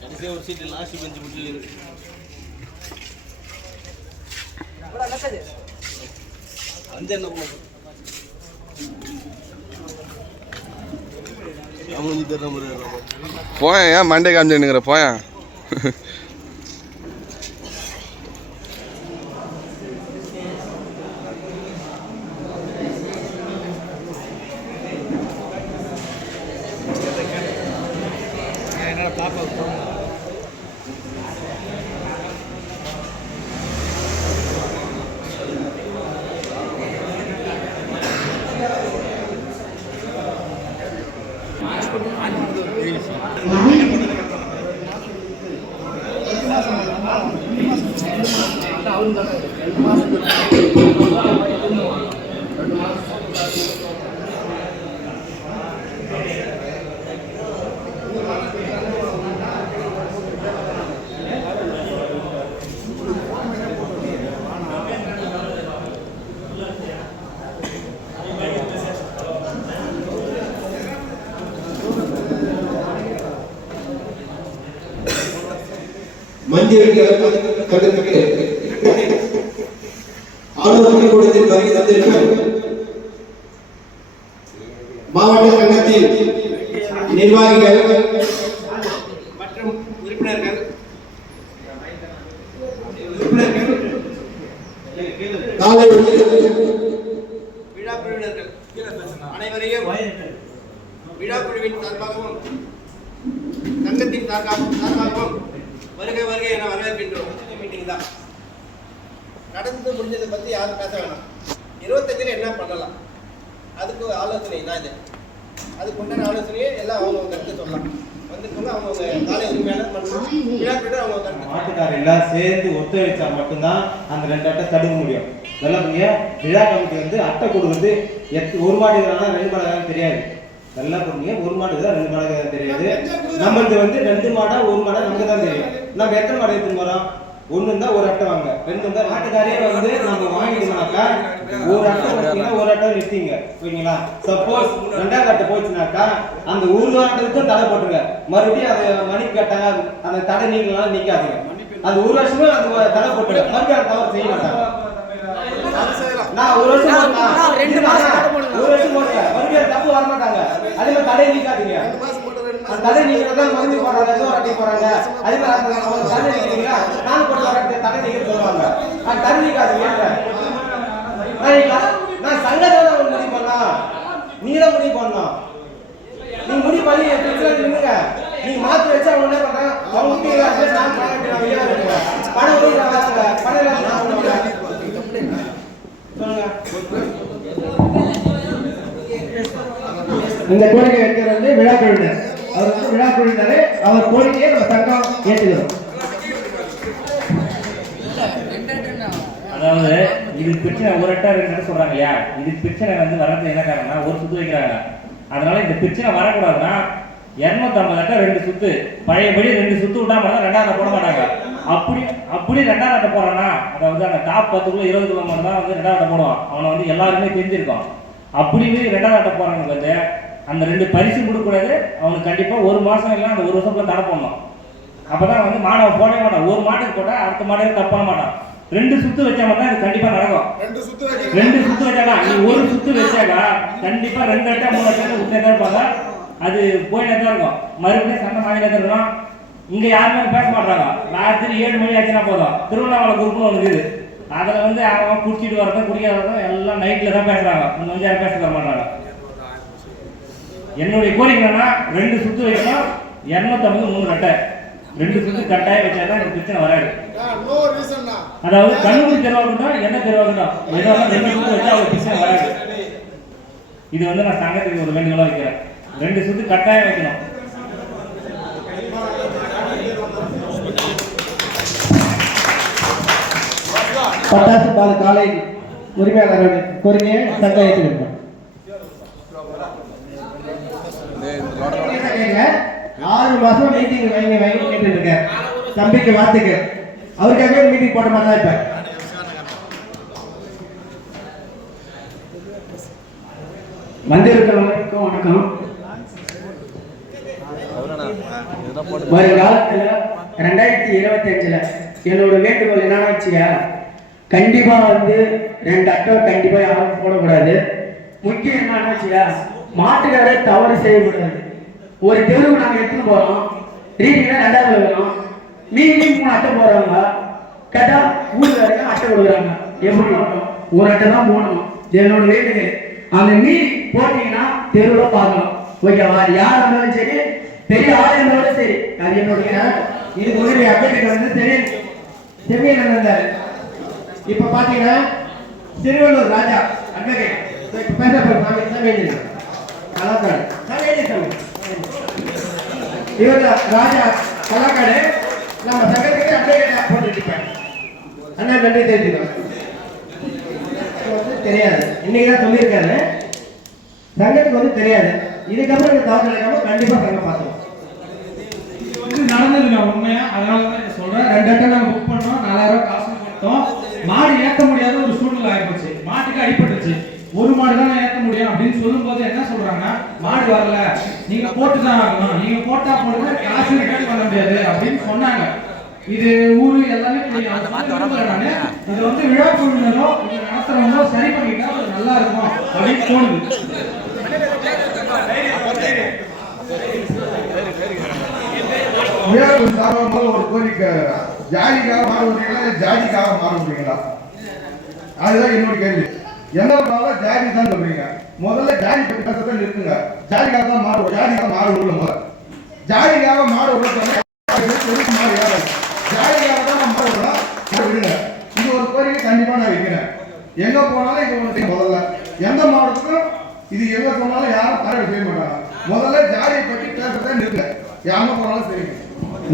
கடைசியாக ஒரு சீட்டு last bench விட்டு வந்து என்ன பண்ணும் போயேன் ஏன் மண்டே காமிச்சுனுங்கிற போயேன். Değilsin. மந்திரிக்கு கடுத்து ஆலோசனை கூடத்தில் வருகை தந்திருக்கிறார் மாவட்ட சங்கத்தின் நிர்வாகிகள் மற்றும் உறுப்பினர்கள் உறுப்பினர்கள் காலை விழா குழுவினர்கள் அனைவரையும் விழா குழுவின் சார்பாகவும் சங்கத்தின் சார்பாகவும் சார்பாகவும் வருக வருக என வரவேற்கின்றோம் மீட்டிங் தான் நடந்து முடிஞ்சதை பத்தி யாரும் பேச வேணாம் இருபத்தஞ்சில் என்ன பண்ணலாம் அதுக்கு ஆலோசனை தான் இது. அதுக்கு உண்டான ஆலோசனையை எல்லாம் அவங்க கருத்து சொல்லலாம். வந்துருக்கோங்க அவங்க காலை உரிமையாளர் மற்றும் அவங்க மாட்டுக்காரர் எல்லாம் சேர்ந்து ஒத்துழைச்சா மட்டும்தான் அந்த ரெண்டு அட்டை தடுக்க முடியும். நல்லா புரியுங்க விழா கமிட்டி வந்து அட்டை கொடுக்குறது எத் ஒரு மாடு இதுனா ரெண்டு மாடு தெரியாது. நல்லா புரியுங்க ஒரு மாடு தான் ரெண்டு மாடு தான் தெரியாது நம்மளுக்கு வந்து ரெண்டு மாடா ஒரு மாடா நமக்கு தான் தெரியும். நம்ம எத்தனை மாடு எடுத்துன்னு போறோம்? ஒண்ணு இருந்தா ஒரு அட்டை வாங்க. ரெண்டு இருந்தா மாட்டுக்காரே வந்து நம்ம வாங்கிட்டோம்னாக்கா ஒரு அட்டை ஒரு அட்டை நிறுத்திங்க புரியுங்களா சப்போஸ் ரெண்டாவது அட்டை போச்சுனாக்கா அந்த ஒரு ஆட்டத்துக்கும் தடை போட்டுருங்க. மறுபடியும் அதை மணி கட்டாங்க அந்த தடை நீங்களாம் நீக்காதீங்க. அந்த ஒரு வருஷமும் அந்த தடை போட்டுருங்க. மறுபடியும் அந்த தவறு செய்ய மாட்டாங்க. நான் ஒரு வருஷம் போட்டேன். ரெண்டு மாசம் ஒரு வருஷம் மறுபடியும் தப்பு வர மாட்டாங்க அதே மாதிரி தடை நீக்காதீங்க. அந்த தடை நீக்கிறதா மருந்து போடுறாங்க ஏதோ அட்டை போடுறாங்க. அதே மாதிரி அந்த தடை நீக்கிறீங்களா? நான் போட்டு வர தடை நீக்க சொல்லுவாங்க. அந்த தடை நீக்காதீங்க நான் சங்கத்தோட ஒரு முடிவு பண்ணலாம் நீ தான் முடிவு பண்ணலாம் நீ முடிவு பண்ணி பிரச்சனை நின்னுங்க நீங்க மாத்து வச்சா அவங்க என்ன பண்றாங்க அவங்க வீட்டுல அட்ரஸ் நான் இருக்கேன் பணம் வந்து நான் வச்சுங்க பணம் இல்லாம நான் இந்த கோரிக்கை வைக்கிறது வந்து விழா குழுவினர். அவர் வந்து விழா குழுவினர் அவர் கோரிக்கையை நம்ம சங்கம் ஏற்றுக்கிறோம் அதாவது இது பிரச்சனை ஒரு அட்டா ரெண்டு சொல்றாங்க இல்லையா? இது பிரச்சனை வந்து வர்றது என்ன காரணம்னா ஒரு சுத்து வைக்கிறாங்க. அதனால இந்த பிரச்சனை வரக்கூடாதுன்னா இரநூத்தம்பது அட்டை ரெண்டு சுத்து பழையபடி ரெண்டு சுத்து விட்டாம ரெண்டாவது போட மாட்டாங்க. அப்படி அப்படி ரெண்டாவது அட்டை போறானா அதாவது அந்த டாப் பத்துக்குள்ள இருபது கிலோமீட்டர் தான் வந்து ரெண்டாவது போடுவான். அவனை வந்து எல்லாருமே தெரிஞ்சிருக்கும். அப்படி மீறி ரெண்டாவது அட்டை போறவனுக்கு வந்து அந்த ரெண்டு பரிசு கொடுக்கக்கூடாது. அவனுக்கு கண்டிப்பா ஒரு மாசம் இல்லை அந்த ஒரு வருஷத்துல தடை பண்ணணும் அப்பதான் வந்து மாடை போடவே மாட்டான். ஒரு மாட்டுக்கு போட்டா அடுத்த மாடே தப்பான மாட்டான். ரெண்டு சுத்து வச்சா மட்டும் இது கண்டிப்பா நடக்கும். ரெண்டு சுத்து வச்சாடா நீ ஒரு சுத்து வச்சாக்கா கண்டிப்பா ரெண்டு அட்டை மூணு அட்டை விட்டே தான் இருப்பாங்க. அது போயிட்டே தான் இருக்கும். மறுபடியும் சண்டை மாநில தான் இருக்கும் இங்க யாருமே பேச மாட்டாங்க ராத்திரி ஏழு மணி ஆச்சுன்னா போதும். திருவண்ணாமலை குரூப்னு ஒன்று இருக்குது. அதில் வந்து அவன் குடிச்சிட்டு வரதும் குடிக்காததும் எல்லாம் நைட்டில் தான் பேசுறாங்க. இன்னும் வந்து யாரும் பேச வர மாட்டாங்க. என்னுடைய கோரிக்கை என்னன்னா ரெண்டு சுத்து வைக்கணும். இரநூத்தம்பது மூணு கட்டை ரெண்டு சுத்து கட்டாயம் வச்சாதான் இந்த பிரச்சனை வராது. அதாவது கண்ணுக்குடி தெருவாகட்டும் என்ன தெருவாகட்டும் ஏதோ ரெண்டு சுத்து வச்சா ஒரு பிரச்சனை வராது. இது வந்து நான் சங்கத்துக்கு ஒரு வேண்டுகோளா வைக்கிறேன். ரெண்டு சுத்து கட்டாயம் வைக்கணும். பட்டாசு பால் காலை உரிமையாளர் கோரிக்கையை சங்கம் ஏற்றுக்கிறோம் ஆறு மாசம் மீட்டிங் வைங்க வைங்க கேட்டு இருக்கேன் தம்பிக்கு வாத்துக்கு அவருக்காக மீட்டிங் போட்ட மாதிரி தான் இப்ப. வந்திருக்கிறவங்களுக்கும் வணக்கம். வருங்காலத்துல ரெண்டாயிரத்தி இருபத்தி அஞ்சுல என்னோட வேண்டுகோள் என்னன்னு வச்சுக்க கண்டிப்பா வந்து ரெண்டு அட்டை கண்டிப்பா யாரும் போடக்கூடாது. முக்கியம் என்னன்னு வச்சுக்க மாட்டுக்காரே தவறு செய்யக்கூடாது. ஒரு தெருவுக்கு நாங்க எடுத்துன்னு போறோம். ரீதியில ரெண்டாவது வரோம். மீதி மூணு அட்டை போடுறாங்க. கேட்டால் ஊர்ல வரைக்கும் அட்டை விழுகிறாங்க எப்படி ஒரு அட்டை தான் போடணும். இது என்னோட வேண்டுகோள் அந்த மீறி போட்டீங்கன்னா தெருவில் பார்க்கலாம். ஓகேவா யார் இருந்தாலும் சரி பெரிய ஆள் இருந்தாலும் சரி. அது என்னுடைய இது முன்னாடி அப்டேட் வந்து தெரிய தெரியல இருந்தாரு? இப்ப பாத்தீங்கன்னா திருவள்ளூர் ராஜா அட்வொகேட் இப்ப பேச போற சாமி தான் வேண்டியது. சாமி இவர் ராஜா கலாக்காடு நம்ம சங்கத்துக்கு அட்வொகேட் போட்டுட்டு அண்ணா நன்றி தெரிஞ்சுக்கணும் வந்து தெரியாது. இன்னைக்கு தான் சொல்லியிருக்காரு. சங்கத்துக்கு வந்து தெரியாது. இதுக்கப்புறம் இந்த தவறு நடக்காம கண்டிப்பா சங்கம் பார்த்துருவோம் இது நடந்ததுங்க உண்மையா? அதனால தான் சொல்றேன். ரெண்டு அட்டை நாங்க புக் பண்ணோம். நாலாயிரம் ரூபாய் காசு கொடுத்தோம். மாடு ஏத்த முடியாத ஒரு சூழ்நிலை ஆயிப்போச்சு. மாட்டுக்கு அடிபட்டுச்சு. ஒரு மாடு தான் ஏத்த முடியும் அப்படின்னு சொல்லும்போது என்ன சொல்றாங்க மாடு வரல நீங்க போட்டு தான் ஆகணும். நீங்க போட்டா போடுங்க காசு ரிட்டர்ன் பண்ண முடியாது அப்படின்னு சொன்னாங்க. இது ஊரு எல்லாமே இது வந்து விழா குழுவினரோ நடத்துறவங்களோ சரி பண்ணிட்டா நல்லா இருக்கும் அப்படின்னு தோணுது. விழாவுக்கு சார்பாக ஒரு கோரிக்கை. ஜாதிக்காக மாற விடுறீங்களா இல்லை ஜாதிக்காக மாற விடுறீங்களா அதுதான் என்னோட கேள்வி. என்ன பண்ணாலும் ஜாதி தான் சொல்றீங்க. முதல்ல ஜாதி பற்றி பேசத்தை நிறுத்துங்க. ஜாதிக்காக தான் மாறு ஜாதிக்காக மாற விடல முதல்ல. ஜாதிக்காக மாற விட மாறு ஏறாது ஜாதிக்காக தான் நான் விடுங்க. இது ஒரு கோரிக்கை கண்டிப்பா நான் வைக்கிறேன். எங்க போனாலும் இது ஒன்று முதல்ல. எந்த மாவட்டத்துக்கும் இது எங்க சொன்னாலும் யாரும் தர செய்ய மாட்டாங்க. முதல்ல ஜாதியை பற்றி நிறுத்துங்க. யாருமே போனாலும் சரி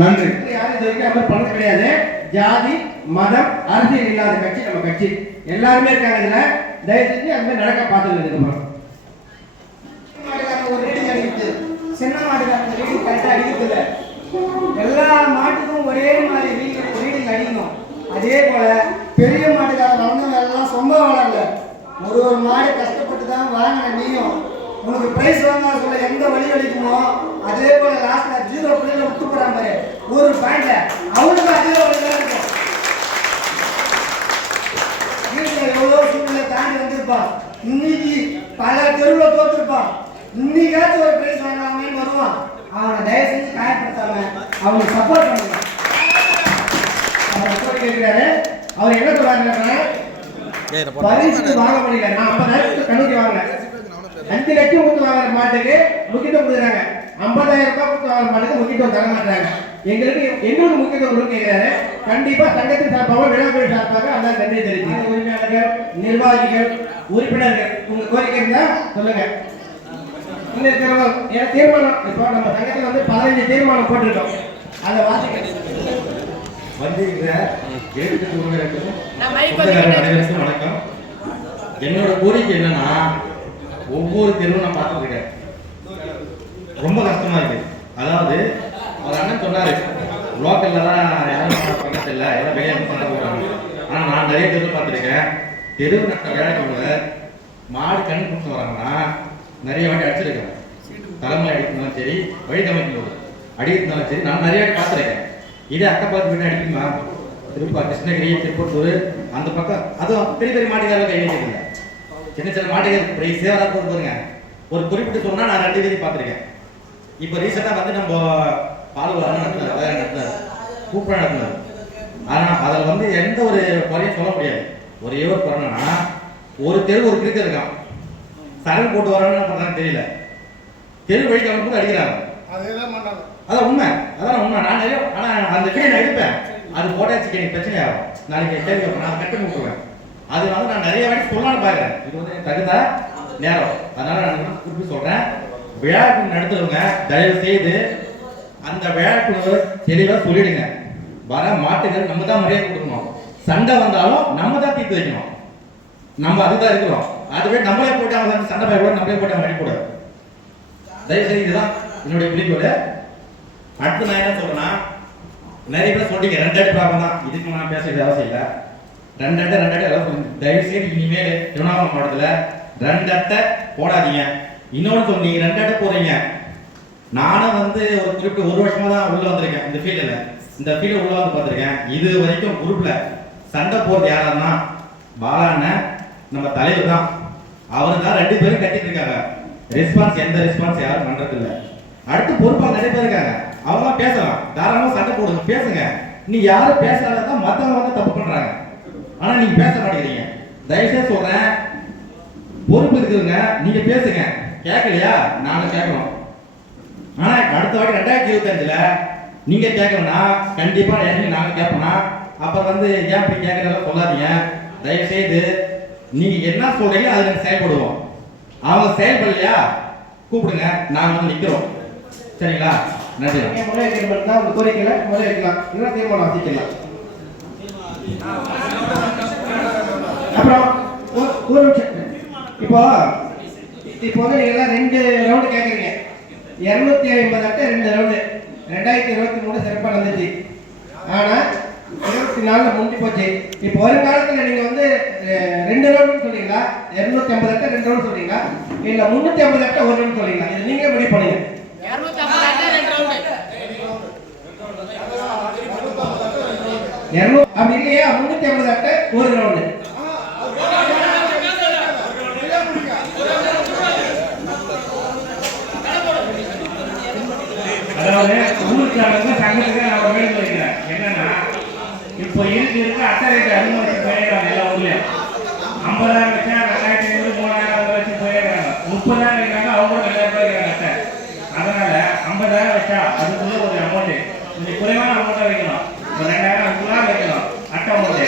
நன்றி. யாரும் இது வரைக்கும் பண்ணது கிடையாது. ஜாதி மதம் அரசியல் இல்லாத கட்சி நம்ம கட்சி. எல்லாருமே இருக்காங்க இதுல. தயவு செஞ்சு அந்த மாதிரி நடக்க பார்த்துங்க இதுக்கப்புறம் மாட்டுக்காரன் ஒரு ரீடிங் அடிக்குது சின்ன மாட்டுக்காரங்க ரீடிங் கரெக்டாக அடிக்கிறது எல்லா மாட்டுக்கும் ஒரே மாதிரி ரீடிங் ரீடிங் அடிக்கணும். அதே போல பெரிய மாட்டுக்காரன் வளர்ந்தவங்க எல்லாம் சொந்த வளரல. ஒரு ஒரு மாடு கஷ்டப்பட்டு தான் வாங்கின நீயும் உனக்கு பிரைஸ் வாங்க சொல்ல எந்த வழி வலிக்குமோ அதே போல லாஸ்ட்ல ஜீரோ புள்ளியில விட்டு பாரு. ஒரு பாயிண்ட்ல அவனுக்கு அதே இருக்கும். வீட்டுல எவ்வளவு சூழ்நிலை தாண்டி வந்திருப்பான். இன்னைக்கு பல தெருவுல தோத்துருப்பான். இன்னைக்காச்சும் ஒரு பிரைஸ் வாங்கலாமேன்னு வருவான். அவனை தயவு செஞ்சு காயப்படுத்தாம அவனுக்கு சப்போர்ட் பண்ணுங்க. அவர் கேட்கிறாரு. அவர் என்ன சொல்றாருன்னா பரிசு வாங்க முடியல நான் ஐம்பதாயிரத்துக்கு கணக்கு வாங்கினேன் அஞ்சு லட்சம் கொடுத்து வாங்குற மாட்டுக்கு முக்கியத்துவம் கொடுக்குறாங்க. ஐம்பதாயிரம் ரூபாய் வாங்குற மாட்டுக்கு முக்கியத்துவம் தர மாட்டாங்க. எங்களுக்கு எங்களுக்கு முக்கியத்துவம் கொடுக்க கேட்கிறாரு கண்டிப்பா சங்கத்தின் சார்பாக விழாக்குழு சார்பாக அதான் நன்றி தெரிவிச்சு உரிமையாளர்கள் நிர்வாகிகள் உறுப்பினர்கள் உங்க கோரிக்கை இருந்தா சொல்லுங்க. இன்னும் இருக்கிறவங்க ஏன்னா தீர்மானம் இப்போ நம்ம சங்கத்தில் வந்து பதினஞ்சு தீர்மானம் போட்டிருக்கோம். அதை வாசிக்க வந்திருக்கிற எழுத்து அனைவருக்கும் வணக்கம். என்னோட கோரிக்கை என்னன்னா ஒவ்வொரு தெருவும் நான் பார்த்துருக்கேன் ரொம்ப கஷ்டமா இருக்கு. அதாவது அவர் அண்ணன் சொன்னாரு லோக்கல்ல தான் யாரும் பக்கத்துல இல்லை எல்லாம் வெளியே இருந்து போகிறாங்க ஆனால் ஆனா நான் நிறைய பேர் பார்த்துருக்கேன். தெரு நட்ட விளையாட்டு மாடு கண் கொடுத்து வராங்கன்னா நிறைய வாட்டி அடிச்சிருக்கேன். தலைமை அடிக்கணும் சரி வழி கமைக்கும் அடிக்கிறதுனாலும் சரி நான் நிறைய வாட்டி பார்த்துருக்கேன். இதே அக்கா பார்த்து போய் அடிக்குமா? திருப்பா கிருஷ்ணகிரி திருப்பத்தூர் அந்த பக்கம். அதுவும் பெரிய பெரிய மாட்டுக்காரங்க கை வைக்கிறது சின்ன சின்ன மாட்டுக்காரர் பிரைஸே வராது பாருங்க. ஒரு குறிப்பிட்டு சொன்னால் நான் ரெண்டு பேரையும் பார்த்துருக்கேன். இப்போ ரீசெண்டாக வந்து நம்ம பால்வாடி நடத்துனார் நடத்துனார் கூப்பிட நடத்துனார். ஆனால் அதில் வந்து எந்த ஒரு குறையும் சொல்ல முடியாது. ஒரே ஒரு குறைனா ஒரு தெரு ஒரு கிரிக்கெட் இருக்கான். சரண் போட்டு வரான்னு என்ன பண்றான்னு தெரியல. தெரு வழி கிளம்பும்போது அடிக்கிறாங்க. அதேதான் பண்ணாங்க அதான் உண்மை. அதான் உண்மை. நான் நிறைய ஆனா அந்த வீடியோ நான் எடுப்பேன். அது போட்டாச்சு எனக்கு பிரச்சனை ஆகும். நாளைக்கு கேள்வி. நான் கட்டு விட்டுருவேன் அது வந்து நான் நிறைய வாட்டி சொல்லலாம்னு பார்க்குறேன் இது வந்து எனக்கு தகுந்த நேரம். அதனால நான் குறிப்பிட்டு சொல்றேன். விழாக்கு நடத்துறவங்க தயவு செய்து அந்த விழாக்குழு தெளிவாக சொல்லிடுங்க. வர மாட்டுகள் நம்ம தான் மரியாதை கொடுக்கணும். சண்டை வந்தாலும் நம்ம தான் தீர்த்து வைக்கணும். நம்ம அதுதான் இருக்கிறோம். அதுவே நம்மளே போட்டு அவங்க சண்டை போய் கூட நம்மளே போட்டு அவங்க அடிக்கூடாது தயவு செய்து இதுதான் என்னுடைய குறிக்கோள். அடுத்து நான் என்ன சொல்றேன்னா நிறைய பேர் சொல்லிட்டீங்க ரெண்டு அடி ப்ராப்ளம் தான். இதுக்கு நான் பேச வேண்டிய அவசியம் இல்லை. ரெண்டு அட்டை ரெண்டு அட்டை அதாவது தயவு செய்து இனிமேல் திருவண்ணாமலை மாவட்டத்தில் ரெண்டு அட்டை போடாதீங்க. இன்னொன்று சொன்னீங்க ரெண்டு இடம் போகிறீங்க நானும் வந்து ஒரு குறிப்பிட்ட ஒரு வருஷமா தான் உள்ள வந்திருக்கேன் இந்த ஃபீல்டில் இந்த ஃபீல்டு உள்ள வந்து பார்த்துருக்கேன். இது வரைக்கும் குரூப்ல சண்டை போடுறது யாருன்னா பாலான அண்ணன் நம்ம தலைவர் தான். அவர் தான் ரெண்டு பேரும் கட்டிட்டு இருக்காங்க. ரெஸ்பான்ஸ் எந்த ரெஸ்பான்ஸ் யாரும் பண்றது இல்ல அடுத்து பொறுப்பாக நிறைய பேர் இருக்காங்க. அவங்க பேசலாம். தாராளமா சண்டை போடுங்க பேசுங்க. நீ யாரும் பேசாதான் மத்தவங்க வந்து தப்பு பண்றாங்க. ஆனா நீங்க பேச மாட்டேங்கிறீங்க. தயவுசெய்து சொல்றேன். பொறுப்பு இருக்குதுங்க. நீங்க பேசுங்க. கேட்கலையா? நானும் கேட்கணும். ஆனால் அடுத்த வாட்டி ரெண்டாயிரத்தி இருபத்தஞ்சில் நீங்கள் கேட்கணும்னா கண்டிப்பாக இறங்கி நாங்கள் கேட்போம்னா அப்புறம் வந்து ஏன் இப்படி கேட்குறதெல்லாம் சொல்லாதீங்க. தயவுசெய்து நீங்கள் என்ன சொல்கிறீங்களோ அதில் செயல்படுவோம். அவங்க செயல்படலையா? கூப்பிடுங்க நாங்கள் வந்து நிற்கிறோம் சரிங்களா? நன்றி. முறையை தீர்மானம் தான் உங்க கோரிக்கையில வைக்கலாம் இல்லைன்னா தீர்மானம் வச்சுக்கலாம் அப்புறம் ஒரு- ஒரு நிமிஷம். இப்போ இப்போ வந்து நீங்க எல்லாம் ரெண்டு ரவுண்டு கேட்குறீங்க இரநூத்தி ஐம்பது அட்டை ரெண்டு ரவுண்டு ரெண்டாயிரத்தி இருபத்தி மூணு சிறப்பாக நடந்துச்சு. ஆனா இருபத்தி நாலுல முடிஞ்சு போச்சு. இப்போ வருங்காலத்துல நீங்க வந்து அஹ், ரெண்டு ரவுண்டு சொல்றீங்களா? இருநூத்தி ஐம்பது அட்டை ரெண்டு ரவுண்டு சொல்றீங்களா? இல்ல முன்னூத்தி ஐம்பது அட்டை ஒரு ரவுண்டு சொல்றீங்களா? இது நீங்களே முடிவு பண்ணுங்க. அப்படி இல்லையா? முன்னூத்தி ஐம்பது அட்டை ஒரு ரவுண்டு ஊருக்காரங்க தங்களுக்கு நான் ஒரு வேண்டுகோள் வைக்கிறேன் என்னன்னா இப்போ இருக்கு இருக்க அட்டை ரேட்டு அனுமதி போயிடுறாங்க எல்லா ஊர்லயும். ஐம்பதாயிரம் வச்சா ரெண்டாயிரத்தி ஐநூறு மூணாயிரம் வச்சு போயிடுறாங்க. முப்பதாயிரம் வைக்கிறாங்க அவங்க கூட ரெண்டாயிரம் ரூபாய் வைக்கிறாங்க அட்டை அதனால ஐம்பதாயிரம் வச்சா அதுக்குள்ள ஒரு அமௌண்ட் கொஞ்சம் குறைவான அமௌண்ட்டாக வைக்கணும் ஒரு ரெண்டாயிரம் அதுக்குள்ள வைக்கணும் அட்டை அமௌண்ட்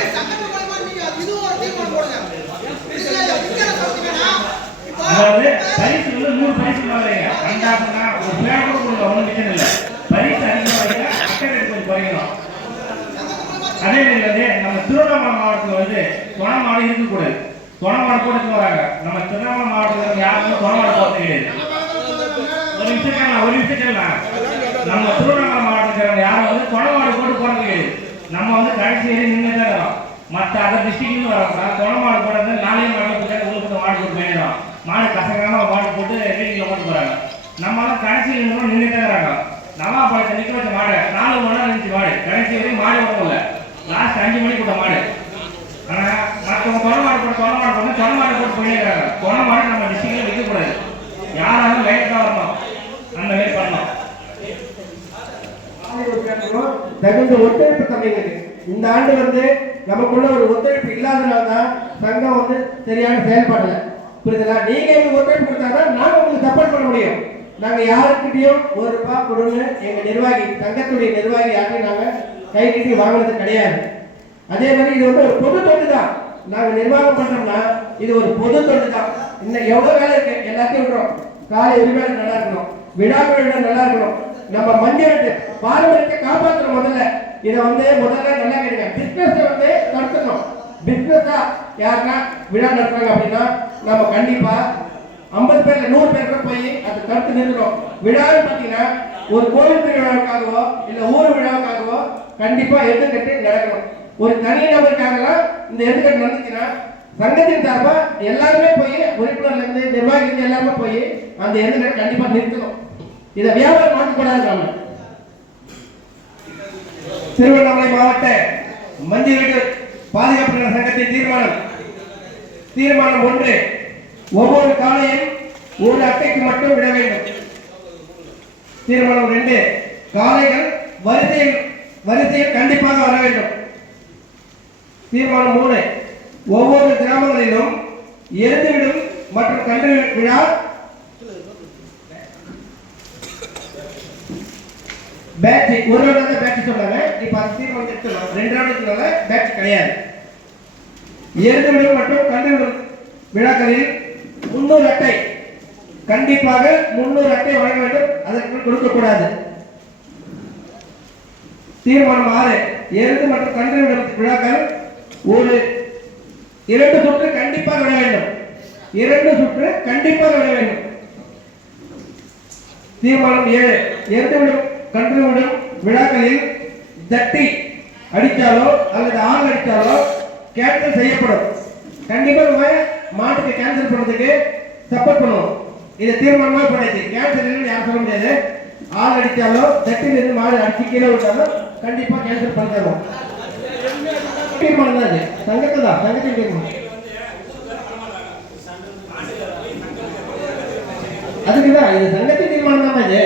அதாவது பரிசு வந்து நூறு பரிசு வாங்குறீங்க. ரெண்டாயிரம்னா ஒரு பேர் கூட கொடுங்க ஒன்றும் பிரச்சனை இல்லை பரிசு அதிகமாக வைங்க அட்டை ரேட் கொஞ்சம் குறைக்கணும் அதே மாதிரி வந்து நம்ம திருவண்ணாமலை மாவட்டத்தில் வந்து துணை மாடு இருக்கக்கூடாது. துணை மாடு போட்டு வராங்க. நம்ம திருவண்ணாமலை மாவட்டத்தில் யாருக்கும் துணை மாடு போகிறது கிடையாது ஒரு நிமிஷம் கேட்கலாம் ஒரு நிமிஷம் கேட்கலாம் நம்ம திருவண்ணாமலை மாவட்டத்தில் யாரும் வந்து துணை மாடு போட்டு போகிறது கிடையாது. நம்ம வந்து கடைசி வரையும் நின்று தான் இருக்கோம் மற்ற அதர் டிஸ்ட்ரிக்ட்னு சார் துணை மாடு போடுறது நாளையும் மாடு போட்டு உங்களுக்கு மாடு போட்டு போயிடும் மாடு கசங்காம மாடு போட்டு வீட்டில் போட்டு போகிறாங்க நம்மளாம் கடைசி நின்று நின்று தான் இருக்காங்க நவா பழத்தை நிற்க வச்ச மாடு நாலு மணி நேரம் இருந்துச்சு மாடு. கடைசி வரையும் மாடு வரல லாஸ்ட் அஞ்சு மணிக்கு விட்ட மாடு. மற்றவங்க தொலை மாடு போட்டு தொலை மாடு போட்டு தொலை மாடு போட்டு போயிருக்காங்க தொலை மாடு நம்ம டிஸ்ட்ரிக்ட்ல வைக்கக்கூடாது யாராலும் லைட் தான் வரணும். அந்த மாதிரி பண்ணணும். தகுந்த ஒத்துழைப்பு தம்பிங்க இந்த ஆண்டு வந்து நமக்குள்ள ஒரு ஒத்துழைப்பு இல்லாதனால தான் சங்கம் வந்து சரியான செயல்படல புரியுதுங்களா? நீங்க எங்களுக்கு ஒத்துழைப்பு கொடுத்தாதான் நாங்க உங்களுக்கு சப்போர்ட் பண்ண முடியும். நாங்க யாருக்கிட்டையும் ஒரு ரூபாய் கொடுன்னு எங்க நிர்வாகி சங்கத்துடைய நிர்வாகி யாரையும் நாங்க கை கட்டி வாங்கினது கிடையாது. அதே மாதிரி இது வந்து ஒரு பொது தொண்டு தான். நாங்க நிர்வாகம் பண்றோம்னா இது ஒரு பொது தொண்டு தான் இன்னும் எவ்வளவு வேலை இருக்கு? எல்லாத்தையும் விடுறோம் காலை உரிமையாளர் நல்லா இருக்கணும்? விழாக்கள் நல்லா இருக்கணும். நம்ம மஞ்சள் பாரம்பரியத்தை காப்பாற்றணும் முதல்ல. இதை வந்து முதல்ல நல்லா கேட்டுங்க பிசினஸ் வந்து நடத்தணும். பிசினஸா யாருன்னா விழா நடத்துறாங்க அப்படின்னா நம்ம கண்டிப்பா ஐம்பது பேர்ல நூறு பேர் கூட போய் அதை தடுத்து நிறுத்தணும். விழான்னு பார்த்தீங்கன்னா ஒரு கோவில் திருவிழாவுக்காகவோ இல்ல ஊர் விழாவுக்காகவோ கண்டிப்பா எடுத்துக்கட்டு நடக்கணும். ஒரு தனிநபருக்காகலாம் இந்த எடுத்துக்காட்டு நடந்துச்சுன்னா சங்கத்தின் சார்பா எல்லாருமே போய் உறுப்பினர்ல இருந்து நிர்வாகில எல்லாருமே போய் அந்த எடுத்துக்காட்டு கண்டிப்பா நிறுத்தணும். இதை வியாபாரம் மாற்றக்கூடாது நாம திருவண்ணாமலை மாவட்ட மஞ்சள் வீட்டு பாதுகாப்பு சங்கத்தின் தீர்மானம். தீர்மானம் ஒன்று ஒவ்வொரு காலையும் ஒரு அட்டைக்கு மட்டும் விட வேண்டும். தீர்மானம் ரெண்டு காலைகள் வரிசையில் வரிசையில் கண்டிப்பாக வர வேண்டும். தீர்மானம் மூணு. ஒவ்வொரு கிராமங்களிலும் இறந்துவிடும் மற்றும் கண்டு விழா பேட்ச் ஒரு ரவுண்ட் தான் பேட்ச் சொன்னாங்க இப்போ அது தீர்மானம் எடுத்துக்கலாம் ரெண்டு ரவுண்டுக்குனால பேட்ச் கிடையாது. இறந்துவிடும் மற்றும் கன்றுவிடும் விழாக்களில் முன்னூறு அட்டை. கண்டிப்பாக முன்னூறு அட்டை வழங்க வேண்டும். அதற்கு கொடுக்கக்கூடாது. தீர்மானம் ஆறு. எருது மற்றும் கன்றுவிடும் விழாக்கள் ஒரு இரண்டு சுற்று கண்டிப்பாக விட வேண்டும். இரண்டு சுற்று கண்டிப்பாக விட வேண்டும். தீர்மானம் ஏழு. எந்தவிடும் கன்றுவிடும் விழாக்களில் தட்டி அடித்தாலோ அல்லது ஆள் அடித்தாலோ கேன்சல் செய்யப்படும். கண்டிப்பா மாட்டுக்கு கேன்சல் பண்ணுறதுக்கு சப்போர்ட் பண்ணுவோம். இது தீர்மானமா பண்ணிச்சு கேன்சல் இல்லைன்னு யாரும் சொல்ல முடியாது. ஆள் அடித்தாலோ தட்டிலிருந்து மாடு அடிச்சு கீழே விட்டாலும் கண்டிப்பா கேன்சல் பண்ணிடுவோம் தீர்மானம் தான் இது. தான். சங்கத்தின் தீர்மானம் அதுக்குதான் இது சங்கத்தின் தீர்மானம் தான் இது?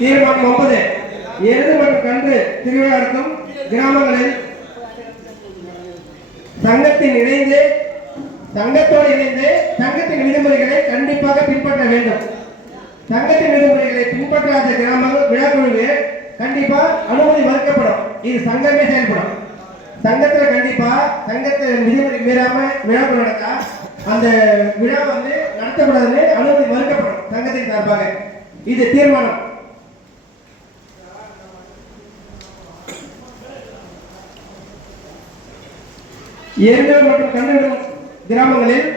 தீர்மானம் ஒன்பது. எருது மற்றும் கன்று திருவிழாக்கும் கிராமங்களில் சங்கத்தின் இணைந்து சங்கத்தோடு இணைந்து சங்கத்தின் விதிமுறைகளை கண்டிப்பாக பின்பற்ற வேண்டும். சங்கத்தின் விதிமுறைகளை பின்பற்றாத கிராமங்கள் விழாக்குழுவே கண்டிப்பா அனுமதி மறுக்கப்படும். இது சங்கமே செயல்படும். சங்கத்துல கண்டிப்பா சங்கத்தை விதிமுறை மீறாம விழாக்குழு நடத்தா அந்த விழா வந்து நடத்தக்கூடாதுன்னு அனுமதி மறுக்கப்படும் சங்கத்தின் சார்பாக. இது தீர்மானம். எருதுகள் மற்றும் கன்றுவிடும் கிராமங்களில்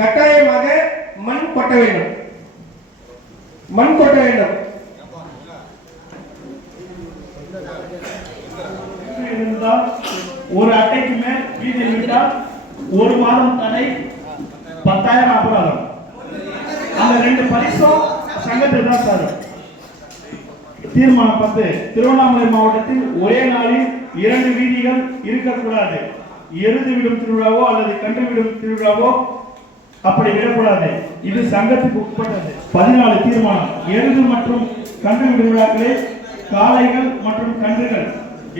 கட்டாயமாக மண் கொட்ட வேண்டும். மண் கொட்ட வேண்டும் இருந்தால் ஒரு அட்டைக்கு மேல் வீதியில் விட்டால் ஒரு மாதம் தடை பத்தாயிரம் அபராதம். அந்த ரெண்டு பரிசும் சங்கத்தில் தான் தரும் தீர்மானம் பத்து திருவண்ணாமலை மாவட்டத்தில் ஒரே நாளில் இரண்டு வீதிகள் இருக்கக்கூடாது. எருது விடும் திருவிழாவோ அல்லது கன்று விடும் திருவிழாவோ அப்படி விடக்கூடாது. இது சங்கத்துக்கு உட்பட்டது. பதினாலு தீர்மானம். எருது மற்றும் கன்று விடும் காளைகள் மற்றும் கன்றுகள்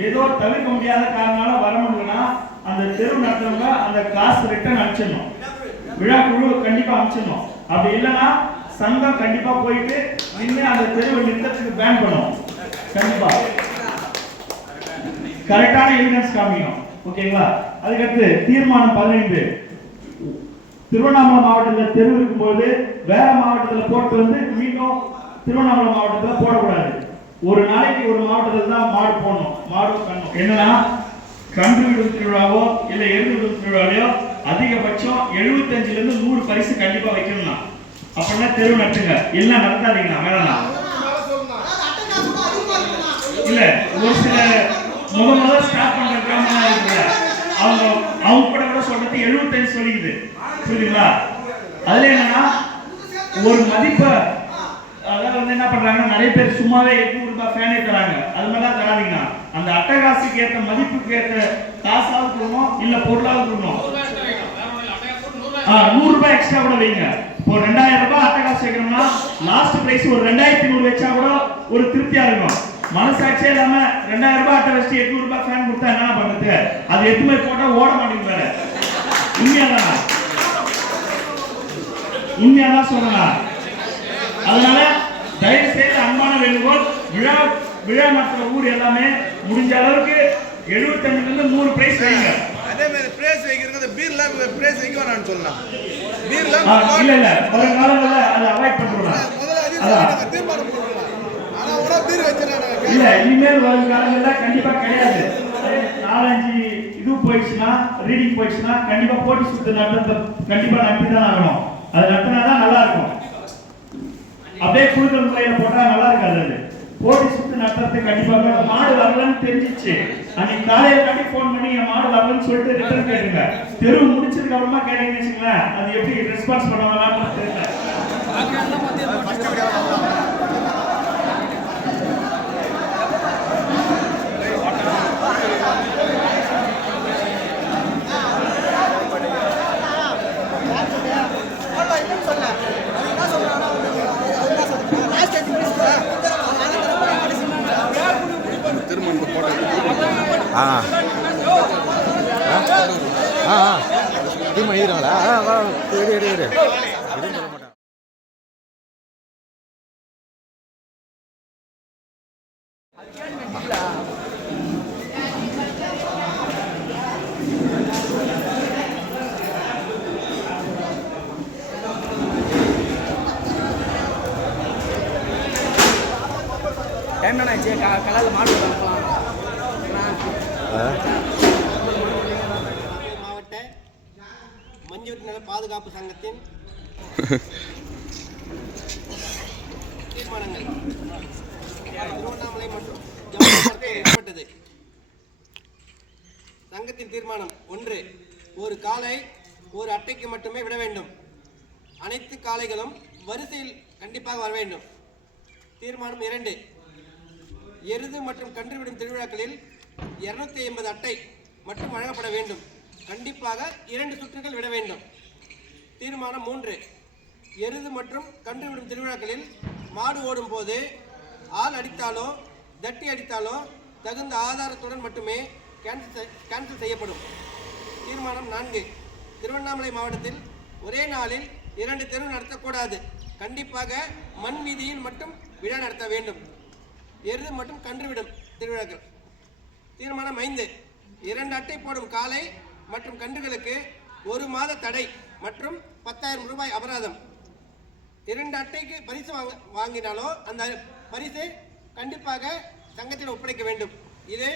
ஏதோ தவிர்க்க முடியாத காரணால வர முடியலன்னா அந்த தெரு நடத்துறவங்க அந்த காசு ரிட்டர்ன் அனுப்பிச்சிடணும். விழா குழு கண்டிப்பா அனுப்பிச்சிடணும். அப்படி இல்லைன்னா சங்கம் கண்டிப்பா போயிட்டு இன்னும் அந்த தெருவை நிறுத்தத்துக்கு பேன் பண்ணும். கண்டிப்பா. கரெக்டான எவிடன்ஸ் காமிக்கணும். ஓகேங்களா? அதுக்கடுத்து தீர்மானம் பதினைந்து. திருவண்ணாமலை மாவட்டத்தில் தெரு இருக்கும்போது வேற மாவட்டத்தில் போட்டு வந்து மீண்டும் திருவண்ணாமலை மாவட்டத்தில் போடக்கூடாது. ஒரு நாளைக்கு ஒரு மாவட்டத்தில் தான் மாடு போடணும். மாடு கண்ணும். என்னன்னா கன்று விடும் திருவிழாவோ இல்லை எருது விடும் திருவிழாவையோ அதிகபட்சம் 75 இருந்து நூறு பரிசு கண்டிப்பாக வைக்கணும்னா. அப்படின்னா தெரு நட்டுங்க. எல்லாம் நடத்தாதீங்கண்ணா வேணாம். இல்லை ஒரு சில முத முத ஸ்டார்ட் பண்ணுற கிராமம் இருக்குல்ல அவங்க அவங்க கூட கூட சொல்றது 75 சொல்லிக்குது. புரியுதுங்களா? அதுல என்னன்னா ஒரு மதிப்பை அதாவது வந்து என்ன பண்ணுறாங்கன்னா நிறைய பேர் சும்மாவே எட்நூறு ரூபாய் ஃபேனே தராங்க. அது மாதிரிலாம் தராதீங்கன்னா அந்த அட்டகாசிக்கு ஏற்ற மதிப்புக்கு ஏற்ற காசாவது கொடுக்கணும் இல்ல பொருளாவது கொடுக்கணும்? நூறு ரூபாய் எக்ஸ்ட்ரா கூட வைங்க. இப்போ ரெண்டாயிரம் ரூபாய் அட்டகாசு வைக்கணும்னா லாஸ்ட் பிரைஸ் ஒரு ரெண்டாயிரத்தி நூறு வச்சா கூட ஒரு திருப்தியா இருக்கும். மனசாட்சியே இல்லாம ரெண்டாயிரம் ரூபாய் அட்டை வச்சு எட்நூறு ரூபாய் ஃபேன் கொடுத்தா என்ன பண்றது? அது எட்டுமே போட்டா ஓட மாட்டேங்கிறாரு உண்மையா தான் உண்மையா தான் சொல்லலாம் அதனால தயவு செய்து அன்பான வேண்டுகோள் விழா விழா நடத்துற ஊர் எல்லாமே முடிஞ்ச அளவுக்கு 75 இருந்து நூறு பிரைஸ் வைங்க. அதே மாதிரி பிரேஸ் வைக்கிறது பீர்லாம் பிரேஸ் வைக்க வேணாம்னு சொல்லலாம். ஆ, பீர்லாம் இல்ல இல்ல. வரும் காலங்கள்ல அதை அவாய்ட் பண்றோம் முதல்ல தீர்மானம் போடலாம் ஆனா கூட பீர் வச்சிடறாங்க இல்ல இனிமேல் வரும் காலங்கள்ல கண்டிப்பா கிடையாது. நாலஞ்சு இது போயிடுச்சுன்னா ரீடிங் போயிடுச்சுன்னா கண்டிப்பா போட்டி சுத்து நடத்த கண்டிப்பா நடத்தி தான் ஆகணும். அது நடத்தினாதான் நல்லா இருக்கும். அப்படியே குழுக்கள் முறையில போட்டா நல்லா இருக்காது அது போட்டி சுத்து நட்டத்தை கண்டிப்பாக மாடு வரலன்னு தெரிஞ்சிச்சு அன்னைக்கு காலையில காட்டி ஃபோன் பண்ணி என் மாடு வரலன்னு சொல்லிட்டு ரிட்டர்ன் கேட்டுங்க தெரு முடிச்சதுக்கு அப்புறமா கேட்டீங்கன்னு வச்சுங்களேன் அது எப்படி ரெஸ்பான்ஸ் பண்ணுவாங்களான்னு தெரியல டைம் என்ன ஆச்சு கலால் மாடு மாவட்ட மஞ்சூர் நல பாதுகாப்பு சங்கத்தின் தீர்மானங்கள் திருவண்ணாமலை மற்றும் ஜம்மு மாவட்டத்தில் சங்கத்தின் தீர்மானம் ஒன்று ஒரு காலை ஒரு அட்டைக்கு மட்டுமே விட வேண்டும். அனைத்து காளைகளும் வரிசையில் கண்டிப்பாக வர வேண்டும். தீர்மானம் இரண்டு எருது மற்றும் கன்று விடும் திருவிழாக்களில் இருநூத்தி ஐம்பது அட்டை மட்டும் வழங்கப்பட வேண்டும். கண்டிப்பாக இரண்டு சுற்றுகள் விட வேண்டும். தீர்மானம் மூன்று எருது மற்றும் கன்று விடும் திருவிழாக்களில் மாடு ஓடும் போது ஆள் அடித்தாலோ தட்டி அடித்தாலோ தகுந்த ஆதாரத்துடன் மட்டுமே கேன்சல் செய்- கேன்சல் செய்யப்படும். தீர்மானம் நான்கு. திருவண்ணாமலை மாவட்டத்தில் ஒரே நாளில் இரண்டு தெரு நடத்தக்கூடாது. கண்டிப்பாக மண் வீதியில் மட்டும் விழா நடத்த வேண்டும். எருது மற்றும் கன்று விடும் திருவிழாக்கள். தீர்மானம் ஐந்து. இரண்டு அட்டை போடும் காலை மற்றும் கன்றுகளுக்கு ஒரு மாத தடை மற்றும் பத்தாயிரம் ரூபாய் அபராதம். இரண்டு அட்டைக்கு பரிசு வாங்க வாங்கினாலோ அந்த பரிசு கண்டிப்பாக சங்கத்தில் ஒப்படைக்க வேண்டும். இது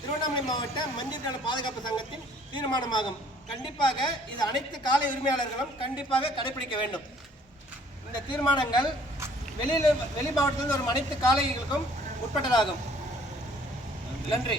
திருவண்ணாமலை மாவட்ட மஞ்சள் நல பாதுகாப்பு சங்கத்தின் தீர்மானமாகும். கண்டிப்பாக இது அனைத்து காலை உரிமையாளர்களும் கண்டிப்பாக கடைபிடிக்க வேண்டும். இந்த தீர்மானங்கள் வெளியில் வெளி மாவட்டத்தில் வரும் அனைத்து காளைகளுக்கும் உட்பட்டதாகும். நன்றி.